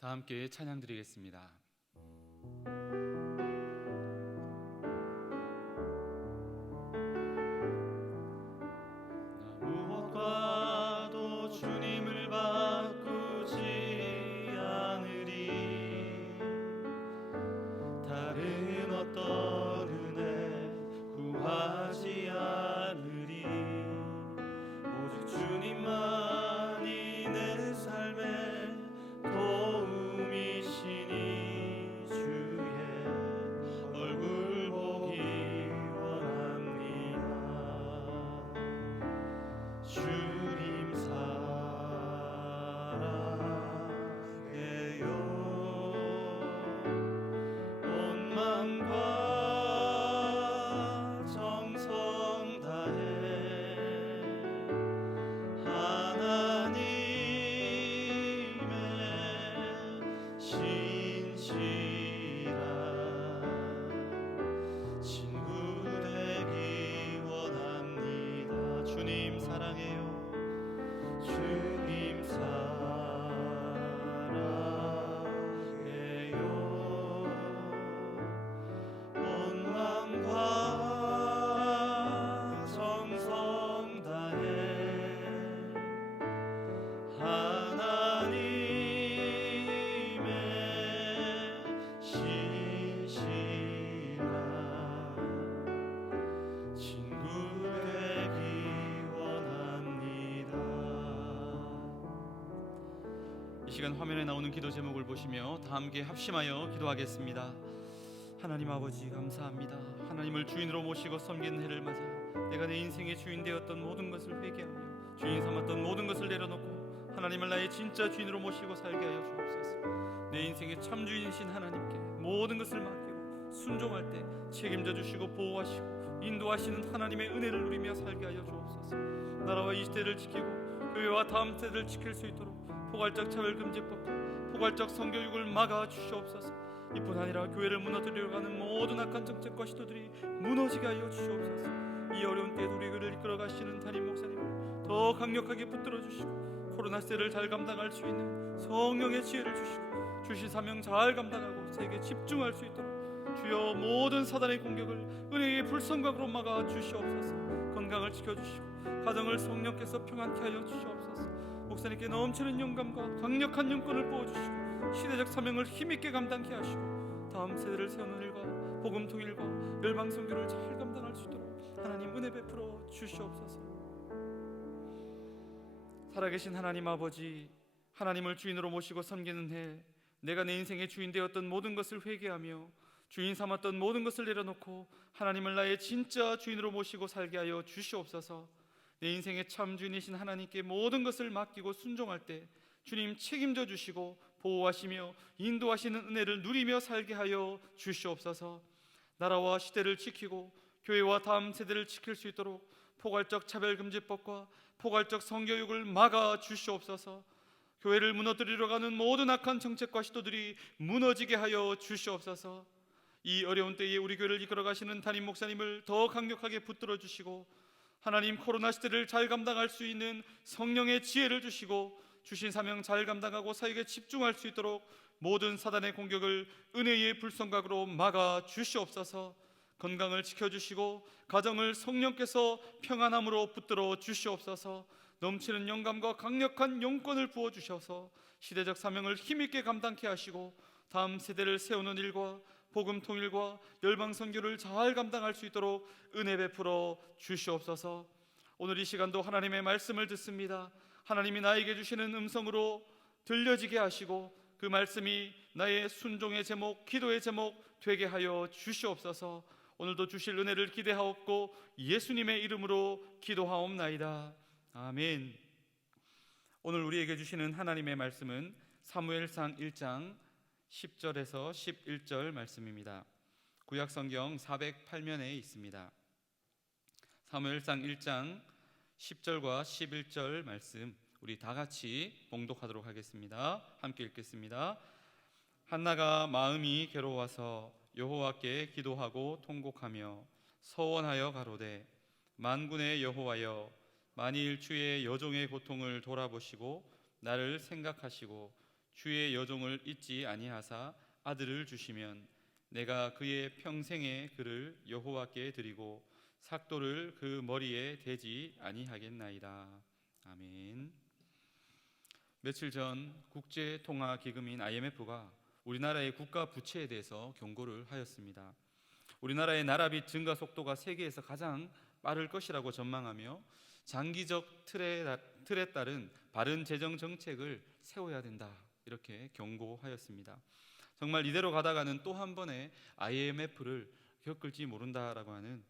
다 함께 찬양 드리겠습니다. 무엇과도 주님을 바꾸지 않으리. 다른 어떤 은혜 구하지 않으리. 오직 주님만이 내 삶의 도움이시니 주의 얼굴 보기 원합니다. 주님 사랑해요. 온 맘과 정성 다해 하나님의 신실한 친구 되기 원합니다. 주님 사랑해요. 주님 사랑해요. 온 맘과 정성 다해 하나님의 신실한 친구 되기 원합니다. 이 시간 화면에 나오는 기도 제목을 보시며 다 함께 합심하여 기도하겠습니다. 하나님 아버지 감사합니다. 하나님을 주인으로 모시고 섬기는 해를 맞아 내가 내 인생의 주인 되었던 모든 것을 회개하며 주인 삼았던 모든 것을 내려놓고 하나님을 나의 진짜 주인으로 모시고 살게 하여 주옵소서. 내 인생의 참 주인이신 하나님께 모든 것을 맡기고 순종할 때 책임져 주시고 보호하시고 인도하시는 하나님의 은혜를 누리며 살게 하여 주옵소서. 나라와 이 시대를 지키고 교회와 다음 세대를 지킬 수 있도록 포괄적 차별금지법과 포괄적 성교육을 막아 주시옵소서. 이뿐 아니라 교회를 무너뜨리려고 하는 모든 악한 정책과 시도들이 무너지게 하여 주시옵소서. 이 어려운 때에 우리 교회를 이끌어 가시는 담임 목사님을 더 강력하게 붙들어 주시고 코로나 시대를 잘 감당할 수 있는 성령의 지혜를 주시고 주신 사명 잘 감당하고 세계에 집중할 수 있도록 주여 모든 사단의 공격을 은혜의 불성각으로 막아 주시옵소서. 건강을 지켜주시고 가정을 성령께서 평안케 하여 주시옵소서. 목사님께 넘치는 영감과 강력한 영권을 부어주시고 시대적 사명을 힘있게 감당케 하시고 다음 세대를 세우는 일과 복음 통일과 열방 선교를 잘 감당할 수 있도록 하나님 은혜 베풀어 주시옵소서. 살아계신 하나님 아버지, 하나님을 주인으로 모시고 섬기는 해 내가 내 인생의 주인 되었던 모든 것을 회개하며 주인 삼았던 모든 것을 내려놓고 하나님을 나의 진짜 주인으로 모시고 살게 하여 주시옵소서. 내 인생의 참 주인이신 하나님께 모든 것을 맡기고 순종할 때 주님 책임져 주시고 보호하시며 인도하시는 은혜를 누리며 살게 하여 주시옵소서. 나라와 시대를 지키고 교회와 다음 세대를 지킬 수 있도록 포괄적 차별금지법과 포괄적 성교육을 막아 주시옵소서. 교회를 무너뜨리러 가는 모든 악한 정책과 시도들이 무너지게 하여 주시옵소서. 이 어려운 때에 우리 교회를 이끌어 가시는 담임 목사님을 더 강력하게 붙들어 주시고 하나님 코로나 시대를 잘 감당할 수 있는 성령의 지혜를 주시고 주신 사명 잘 감당하고 사역에 집중할 수 있도록 모든 사단의 공격을 은혜의 불성각으로 막아 주시옵소서. 건강을 지켜주시고 가정을 성령께서 평안함으로 붙들어 주시옵소서. 넘치는 영감과 강력한 영권을 부어주셔서 시대적 사명을 힘있게 감당케 하시고 다음 세대를 세우는 일과 복음 통일과 열방 선교를 잘 감당할 수 있도록 은혜 베풀어 주시옵소서. 오늘 이 시간도 하나님의 말씀을 듣습니다. 하나님이 나에게 주시는 음성으로 들려지게 하시고 그 말씀이 나의 순종의 제목, 기도의 제목 되게 하여 주시옵소서. 오늘도 주실 은혜를 기대하옵고 예수님의 이름으로 기도하옵나이다. 아멘. 오늘 우리에게 주시는 하나님의 말씀은 사무엘상 1장 10절에서 11절 말씀입니다. 구약성경 408면에 있습니다. 사무엘상 1장 10절과 11절 말씀 우리 다 같이 봉독하도록 하겠습니다. 함께 읽겠습니다. 한나가 마음이 괴로워서 여호와께 기도하고 통곡하며 서원하여 가로되 만군의 여호와여, 만일 주의 여종의 고통을 돌아보시고 나를 생각하시고 주의 여종을 잊지 아니하사 아들을 주시면 내가 그의 평생의 그를 여호와께 드리고 삭도를 그 머리에 대지 아니하겠나이다. 아멘. 며칠 전 국제통화기금인 IMF가 우리나라의 국가 부채에 대해서 경고를 하였습니다. 우리나라의 나라빚 증가 속도가 세계에서 가장 빠를 것이라고 전망하며 장기적 틀에 따른 바른 재정 정책을 세워야 된다, 이렇게 경고하였습니다. 정말 이대로 가다가는 또 한 번의 IMF를 겪을지 모른다라고 하는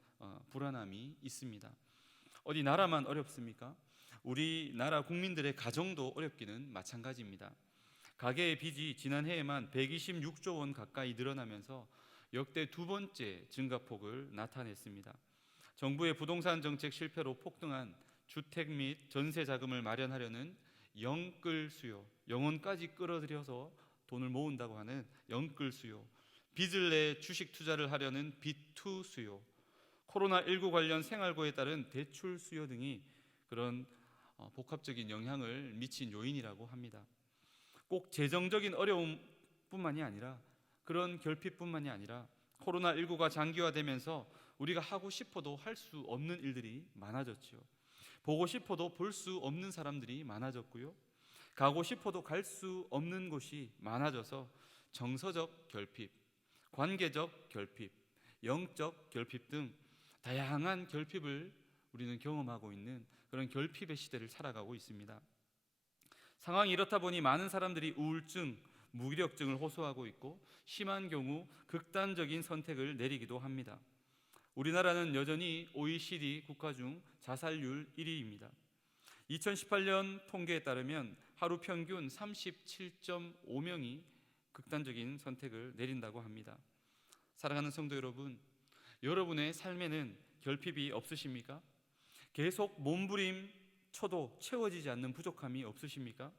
불안함이 있습니다. 어디 나라만 어렵습니까? 우리나라 국민들의 가정도 어렵기는 마찬가지입니다. 가계의 빚이 지난해에만 126조 원 가까이 늘어나면서 역대 두 번째 증가폭을 나타냈습니다. 정부의 부동산 정책 실패로 폭등한 주택 및 전세 자금을 마련하려는 영끌 수요, 영혼까지 끌어들여서 돈을 모은다고 하는 영끌 수요, 빚을 내 주식 투자를 하려는 빚투 수요, 코로나19 관련 생활고에 따른 대출 수요 등이 그런 복합적인 영향을 미친 요인이라고 합니다. 꼭 재정적인 어려움뿐만이 아니라 그런 결핍뿐만이 아니라 코로나19가 장기화되면서 우리가 하고 싶어도 할 수 없는 일들이 많아졌죠. 보고 싶어도 볼 수 없는 사람들이 많아졌고요. 가고 싶어도 갈 수 없는 곳이 많아져서 정서적 결핍, 관계적 결핍, 영적 결핍 등 다양한 결핍을 우리는 경험하고 있는 그런 결핍의 시대를 살아가고 있습니다. 상황이 이렇다 보니 많은 사람들이 우울증, 무기력증을 호소하고 있고 심한 경우 극단적인 선택을 내리기도 합니다. 우리나라는 여전히 OECD 국가 중 자살률 1위입니다. 2018년 통계에 따르면 하루 평균 37.5명이 극단적인 선택을 내린다고 합니다. 사랑하는 성도 여러분, 여러분의 삶에는 결핍이 없으십니까? 계속 몸부림쳐도 채워지지 않는 부족함이 없으십니까?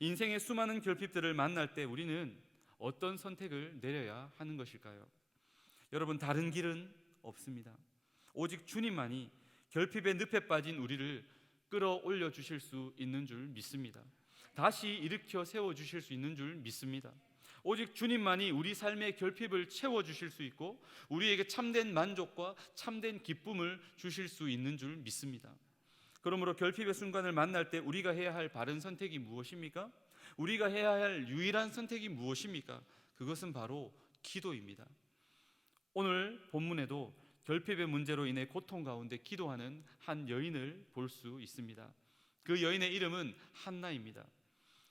인생의 수많은 결핍들을 만날 때 우리는 어떤 선택을 내려야 하는 것일까요? 여러분, 다른 길은 없습니다. 오직 주님만이 결핍의 늪에 빠진 우리를 끌어올려 주실 수 있는 줄 믿습니다. 다시 일으켜 세워 주실 수 있는 줄 믿습니다. 오직 주님만이 우리 삶의 결핍을 채워 주실 수 있고 우리에게 참된 만족과 참된 기쁨을 주실 수 있는 줄 믿습니다. 그러므로 결핍의 순간을 만날 때 우리가 해야 할 바른 선택이 무엇입니까? 우리가 해야 할 유일한 선택이 무엇입니까? 그것은 바로 기도입니다. 오늘 본문에도 결핍의 문제로 인해 고통 가운데 기도하는 한 여인을 볼 수 있습니다. 그 여인의 이름은 한나입니다.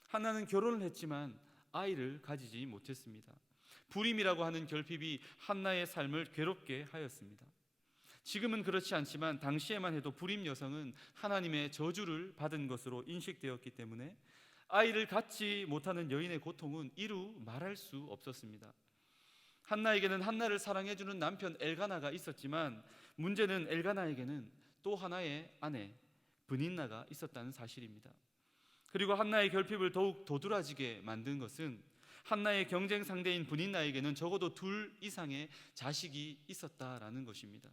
한나는 결혼을 했지만 아이를 가지지 못했습니다. 불임이라고 하는 결핍이 한나의 삶을 괴롭게 하였습니다. 지금은 그렇지 않지만 당시에만 해도 불임 여성은 하나님의 저주를 받은 것으로 인식되었기 때문에 아이를 갖지 못하는 여인의 고통은 이루 말할 수 없었습니다. 한나에게는 한나를 사랑해주는 남편 엘가나가 있었지만 문제는 엘가나에게는 또 하나의 아내 브닌나가 있었다는 사실입니다. 그리고 한나의 결핍을 더욱 도드라지게 만든 것은 한나의 경쟁 상대인 브닌나에게는 적어도 둘 이상의 자식이 있었다라는 것입니다.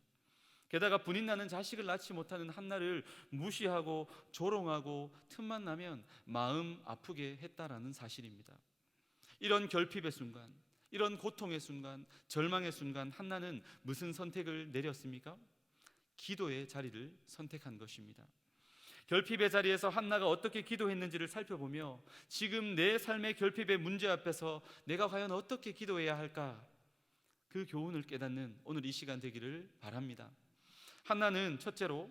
게다가 브닌나는 자식을 낳지 못하는 한나를 무시하고 조롱하고 틈만 나면 마음 아프게 했다라는 사실입니다. 이런 결핍의 순간, 이런 고통의 순간, 절망의 순간 한나는 무슨 선택을 내렸습니까? 기도의 자리를 선택한 것입니다. 결핍의 자리에서 한나가 어떻게 기도했는지를 살펴보며 지금 내 삶의 결핍의 문제 앞에서 내가 과연 어떻게 기도해야 할까? 그 교훈을 깨닫는 오늘 이 시간 되기를 바랍니다. 한나는 첫째로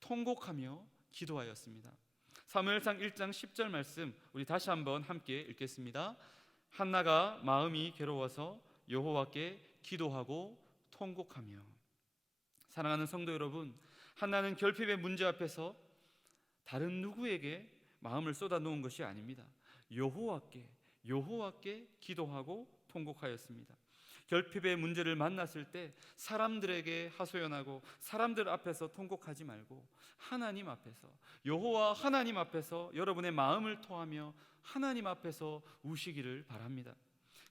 통곡하며 기도하였습니다. 사무엘상 1장 10절 말씀 우리 다시 한번 함께 읽겠습니다. 한나가 마음이 괴로워서 여호와께 기도하고 통곡하며. 사랑하는 성도 여러분, 한나는 결핍의 문제 앞에서 다른 누구에게 마음을 쏟아놓은 것이 아닙니다. 여호와께 기도하고 통곡하였습니다. 결핍의 문제를 만났을 때 사람들에게 하소연하고 사람들 앞에서 통곡하지 말고 하나님 앞에서, 여호와 하나님 앞에서 여러분의 마음을 토하며 하나님 앞에서 우시기를 바랍니다.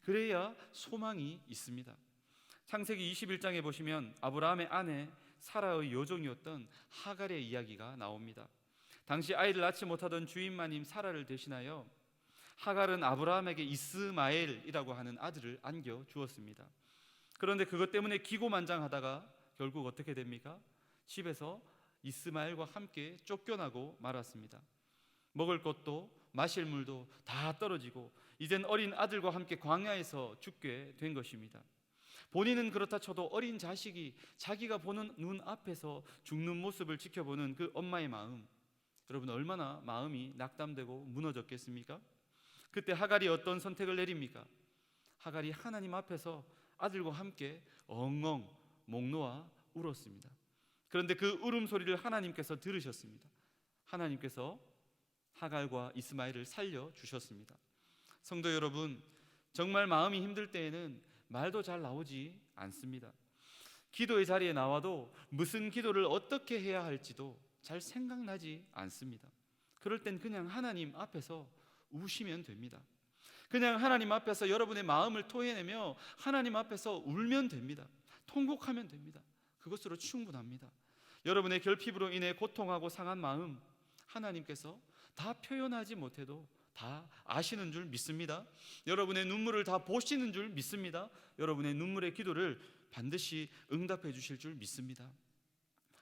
그래야 소망이 있습니다. 창세기 21장에 보시면 아브라함의 아내 사라의 여종이었던 하갈의 이야기가 나옵니다. 당시 아이를 낳지 못하던 주인마님 사라를 대신하여 하갈은 아브라함에게 이스마엘이라고 하는 아들을 안겨 주었습니다. 그런데 그것 때문에 기고만장하다가 결국 어떻게 됩니까? 집에서 이스마엘과 함께 쫓겨나고 말았습니다. 먹을 것도 마실 물도 다 떨어지고 이젠 어린 아들과 함께 광야에서 죽게 된 것입니다. 본인은 그렇다 쳐도 어린 자식이 자기가 보는 눈 앞에서 죽는 모습을 지켜보는 그 엄마의 마음, 여러분 얼마나 마음이 낙담되고 무너졌겠습니까? 그때 하갈이 어떤 선택을 내립니까? 하갈이 하나님 앞에서 아들과 함께 엉엉 목 놓아 울었습니다. 그런데 그 울음소리를 하나님께서 들으셨습니다. 하나님께서 하갈과 이스마엘을 살려주셨습니다. 성도 여러분, 정말 마음이 힘들 때에는 말도 잘 나오지 않습니다. 기도의 자리에 나와도 무슨 기도를 어떻게 해야 할지도 잘 생각나지 않습니다. 그럴 땐 그냥 하나님 앞에서 우시면 됩니다. 그냥 하나님 앞에서 여러분의 마음을 토해내며 하나님 앞에서 울면 됩니다. 통곡하면 됩니다. 그것으로 충분합니다. 여러분의 결핍으로 인해 고통하고 상한 마음 하나님께서 다 표현하지 못해도 다 아시는 줄 믿습니다. 여러분의 눈물을 다 보시는 줄 믿습니다. 여러분의 눈물의 기도를 반드시 응답해 주실 줄 믿습니다.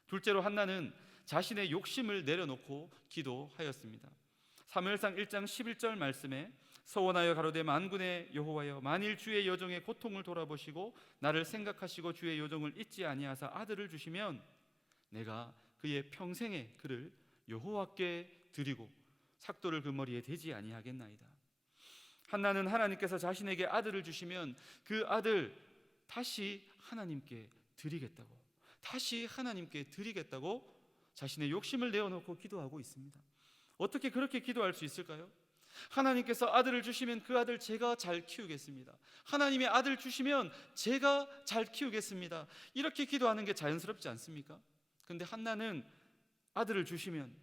둘째로 한나는 자신의 욕심을 내려놓고 기도하였습니다. 사무엘상 1장 11절 말씀에 서원하여 가로되 만군의 여호와여 만일 주의 여종의 고통을 돌아보시고 나를 생각하시고 주의 여종을 잊지 아니하사 아들을 주시면 내가 그의 평생의 그를 여호와께 드리고 삭도를 그 머리에 대지 아니하겠나이다. 한나는 하나님께서 자신에게 아들을 주시면 그 아들 다시 하나님께 드리겠다고, 다시 하나님께 드리겠다고 자신의 욕심을 내어놓고 기도하고 있습니다. 어떻게 그렇게 기도할 수 있을까요? 하나님께서 아들을 주시면 그 아들 제가 잘 키우겠습니다. 하나님의 아들 주시면 제가 잘 키우겠습니다. 이렇게 기도하는 게 자연스럽지 않습니까? 그런데 한나는 아들을 주시면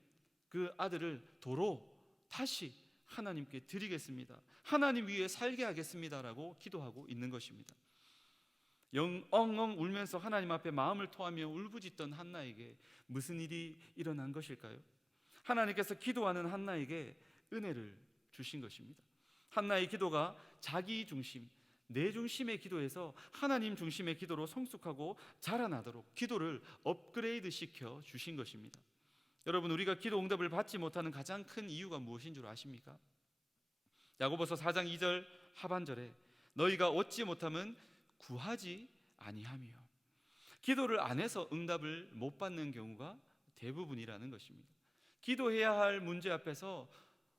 그 아들을 도로 다시 하나님께 드리겠습니다. 하나님 위에 살게 하겠습니다라고 기도하고 있는 것입니다. 엉엉 울면서 하나님 앞에 마음을 토하며 울부짖던 한나에게 무슨 일이 일어난 것일까요? 하나님께서 기도하는 한나에게 은혜를 주신 것입니다. 한나의 기도가 자기 중심, 내 중심의 기도에서 하나님 중심의 기도로 성숙하고 자라나도록 기도를 업그레이드 시켜 주신 것입니다. 여러분, 우리가 기도 응답을 받지 못하는 가장 큰 이유가 무엇인 줄 아십니까? 야고보서 4장 2절 하반절에 너희가 얻지 못함은 구하지 아니하며, 기도를 안 해서 응답을 못 받는 경우가 대부분이라는 것입니다. 기도해야 할 문제 앞에서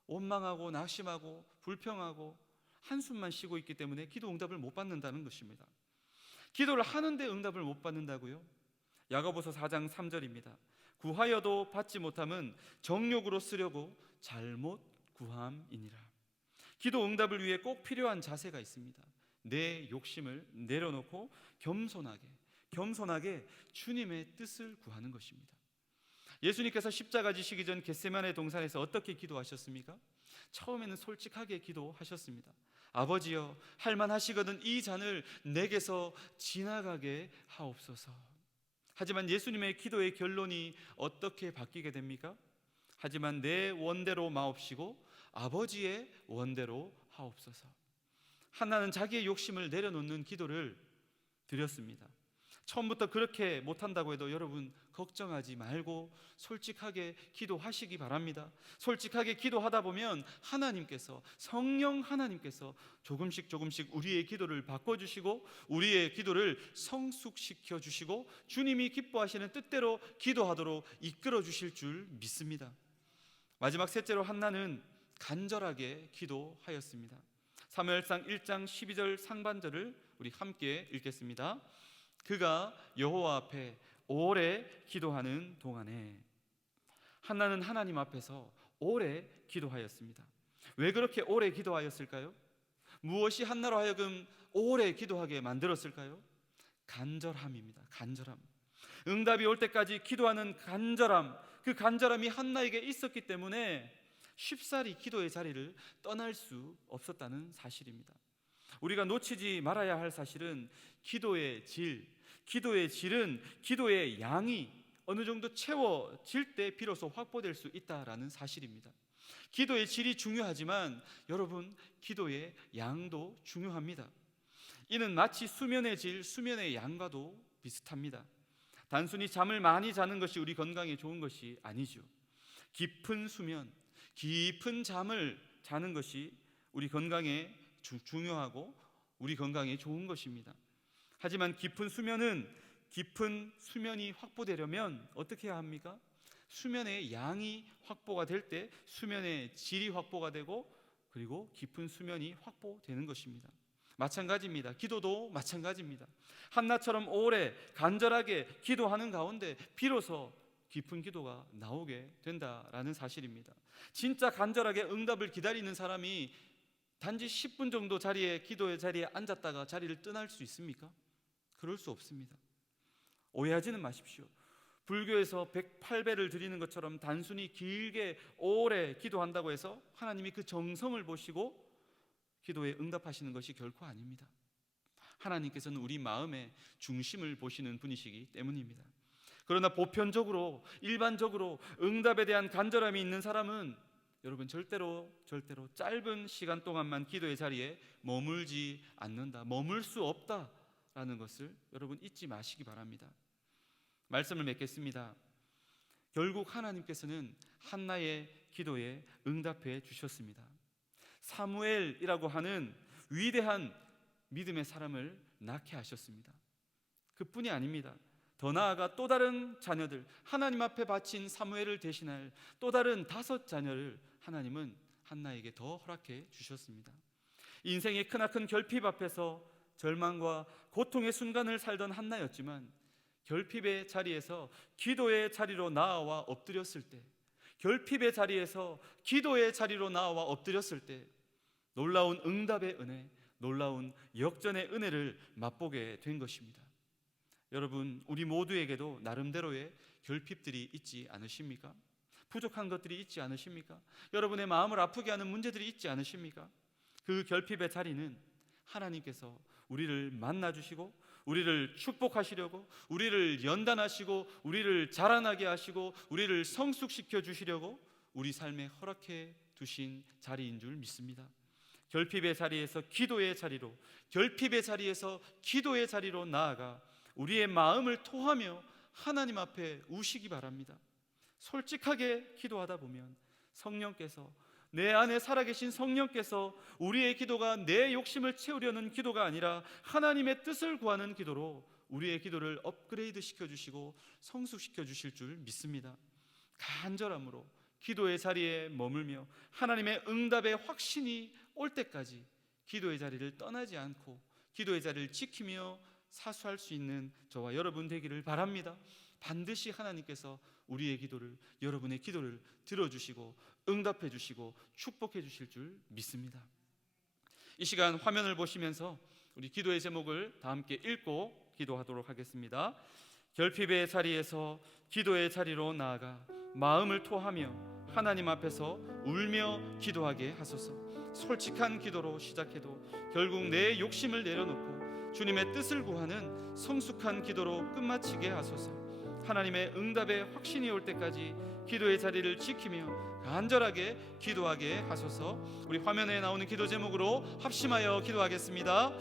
원망하고 낙심하고 불평하고 한숨만 쉬고 있기 때문에 기도 응답을 못 받는다는 것입니다. 기도를 하는데 응답을 못 받는다고요? 야고보서 4장 3절입니다. 구하여도 받지 못함은 정욕으로 쓰려고 잘못 구함이니라. 기도 응답을 위해 꼭 필요한 자세가 있습니다. 내 욕심을 내려놓고 겸손하게 주님의 뜻을 구하는 것입니다. 예수님께서 십자가 지시기 전 겟세마네 동산에서 어떻게 기도하셨습니까? 처음에는 솔직하게 기도하셨습니다. 아버지여, 할만하시거든 이 잔을 내게서 지나가게 하옵소서. 하지만 예수님의 기도의 결론이 어떻게 바뀌게 됩니까? 하지만 내 원대로 마옵시고 아버지의 원대로 하옵소서. 한나는 자기의 욕심을 내려놓는 기도를 드렸습니다. 처음부터 그렇게 못한다고 해도 여러분 걱정하지 말고 솔직하게 기도하시기 바랍니다. 솔직하게 기도하다 보면 하나님께서, 성령 하나님께서 조금씩 우리의 기도를 바꿔주시고 우리의 기도를 성숙시켜 주시고 주님이 기뻐하시는 뜻대로 기도하도록 이끌어 주실 줄 믿습니다. 마지막 셋째로 한나는 간절하게 기도하였습니다. 사무엘상 1장 12절 상반절을 우리 함께 읽겠습니다. 그가 여호와 앞에 오래 기도하는 동안에, 한나는 하나님 앞에서 오래 기도하였습니다. 왜 그렇게 오래 기도하였을까요? 무엇이 한나로 하여금 오래 기도하게 만들었을까요? 간절함입니다. 간절함. 응답이 올 때까지 기도하는 간절함, 그 간절함이 한나에게 있었기 때문에 쉽사리 기도의 자리를 떠날 수 없었다는 사실입니다. 우리가 놓치지 말아야 할 사실은 기도의 질은 기도의 양이 어느 정도 채워질 때 비로소 확보될 수 있다라는 사실입니다. 기도의 질이 중요하지만 여러분, 기도의 양도 중요합니다. 이는 마치 수면의 질, 수면의 양과도 비슷합니다. 단순히 잠을 많이 자는 것이 우리 건강에 좋은 것이 아니죠. 깊은 수면, 깊은 잠을 자는 것이 우리 건강에 중요하고 우리 건강에 좋은 것입니다. 하지만 깊은 수면이 확보되려면 어떻게 해야 합니까? 수면의 양이 확보가 될 때 수면의 질이 확보가 되고 그리고 깊은 수면이 확보되는 것입니다. 마찬가지입니다. 기도도 마찬가지입니다. 한나처럼 오래 간절하게 기도하는 가운데 비로소 깊은 기도가 나오게 된다라는 사실입니다. 진짜 간절하게 응답을 기다리는 사람이 단지 10분 정도 기도의 자리에 앉았다가 자리를 떠날 수 있습니까? 그럴 수 없습니다. 오해하지는 마십시오. 불교에서 108배를 드리는 것처럼 단순히 길게 오래 기도한다고 해서 하나님이 그 정성을 보시고 기도에 응답하시는 것이 결코 아닙니다. 하나님께서는 우리 마음의 중심을 보시는 분이시기 때문입니다. 그러나 보편적으로, 일반적으로 응답에 대한 간절함이 있는 사람은 여러분 절대로 짧은 시간 동안만 기도의 자리에 머물지 않는다, 머물 수 없다라는 것을 여러분 잊지 마시기 바랍니다. 말씀을 맺겠습니다. 결국 하나님께서는 한나의 기도에 응답해 주셨습니다. 사무엘이라고 하는 위대한 믿음의 사람을 낳게 하셨습니다. 그뿐이 아닙니다. 더 나아가 또 다른 자녀들, 하나님 앞에 바친 사무엘을 대신할 또 다른 5 자녀를 하나님은 한나에게 더 허락해 주셨습니다. 인생의 크나큰 결핍 앞에서 절망과 고통의 순간을 살던 한나였지만 결핍의 자리에서 기도의 자리로 나아와 엎드렸을 때, 결핍의 자리에서 기도의 자리로 나아와 엎드렸을 때 놀라운 응답의 은혜, 놀라운 역전의 은혜를 맛보게 된 것입니다. 여러분, 우리 모두에게도 나름대로의 결핍들이 있지 않으십니까? 부족한 것들이 있지 않으십니까? 여러분의 마음을 아프게 하는 문제들이 있지 않으십니까? 그 결핍의 자리는 하나님께서 우리를 만나주시고 우리를 축복하시려고, 우리를 연단하시고 우리를 자라나게 하시고 우리를 성숙시켜 주시려고 우리 삶에 허락해 두신 자리인 줄 믿습니다. 결핍의 자리에서 기도의 자리로, 결핍의 자리에서 기도의 자리로 나아가 우리의 마음을 토하며 하나님 앞에 우시기 바랍니다. 솔직하게 기도하다 보면 성령께서, 내 안에 살아계신 성령께서 우리의 기도가 내 욕심을 채우려는 기도가 아니라 하나님의 뜻을 구하는 기도로 우리의 기도를 업그레이드 시켜주시고 성숙시켜 주실 줄 믿습니다. 간절함으로 기도의 자리에 머물며 하나님의 응답의 확신이 올 때까지 기도의 자리를 떠나지 않고 기도의 자리를 지키며 사수할 수 있는 저와 여러분 되기를 바랍니다. 반드시 하나님께서 우리의 기도를, 여러분의 기도를 들어주시고 응답해 주시고 축복해 주실 줄 믿습니다. 이 시간 화면을 보시면서 우리 기도의 제목을 다 함께 읽고 기도하도록 하겠습니다. 결핍의 자리에서 기도의 자리로 나아가 마음을 토하며 하나님 앞에서 울며 기도하게 하소서. 솔직한 기도로 시작해도 결국 내 욕심을 내려놓고 주님의 뜻을 구하는 성숙한 기도로 끝마치게 하소서. 하나님의 응답의 확신이 올 때까지 기도의 자리를 지키며 간절하게 기도하게 하소서. 우리 화면에 나오는 기도 제목으로 합심하여 기도하겠습니다.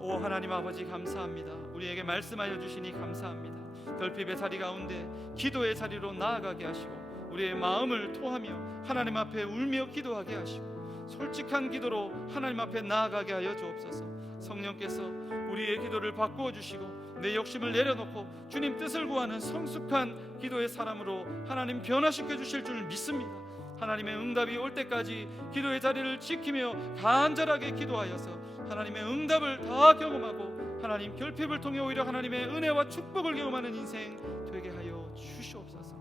오 하나님 아버지, 감사합니다. 우리에게 말씀하여 주시니 감사합니다. 결핍의 자리 가운데 기도의 자리로 나아가게 하시고 우리의 마음을 토하며 하나님 앞에 울며 기도하게 하시고 솔직한 기도로 하나님 앞에 나아가게 하여 주옵소서. 성령께서 우리의 기도를 바꾸어 주시고 내 욕심을 내려놓고 주님 뜻을 구하는 성숙한 기도의 사람으로 하나님 변화시켜 주실 줄 믿습니다. 하나님의 응답이 올 때까지 기도의 자리를 지키며 간절하게 기도하여서 하나님의 응답을 다 경험하고 하나님 결핍을 통해 오히려 하나님의 은혜와 축복을 경험하는 인생 되게 하여 주시옵소서.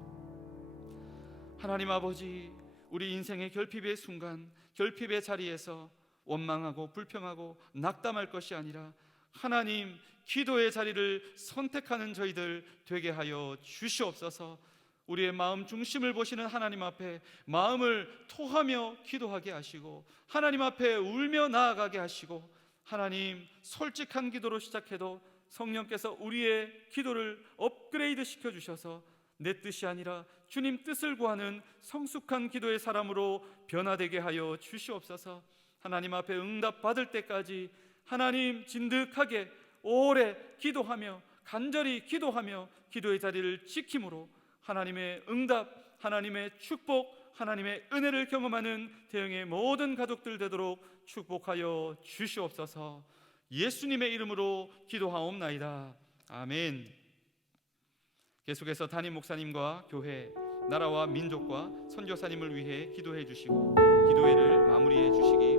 하나님 아버지, 우리 인생의 결핍의 순간, 결핍의 자리에서 원망하고 불평하고 낙담할 것이 아니라 하나님 기도의 자리를 선택하는 저희들 되게 하여 주시옵소서. 우리의 마음 중심을 보시는 하나님 앞에 마음을 토하며 기도하게 하시고 하나님 앞에 울며 나아가게 하시고 하나님 솔직한 기도로 시작해도 성령께서 우리의 기도를 업그레이드 시켜주셔서 내 뜻이 아니라 주님 뜻을 구하는 성숙한 기도의 사람으로 변화되게 하여 주시옵소서. 하나님 앞에 응답 받을 때까지 하나님 진득하게 오래 기도하며 간절히 기도하며 기도의 자리를 지킴으로 하나님의 응답, 하나님의 축복, 하나님의 은혜를 경험하는 대형의 모든 가족들 되도록 축복하여 주시옵소서. 예수님의 이름으로 기도하옵나이다. 아멘. 계속해서 담임 목사님과 교회, 나라와 민족과 선교사님을 위해 기도해 주시고 기도회를 마무리해 주시기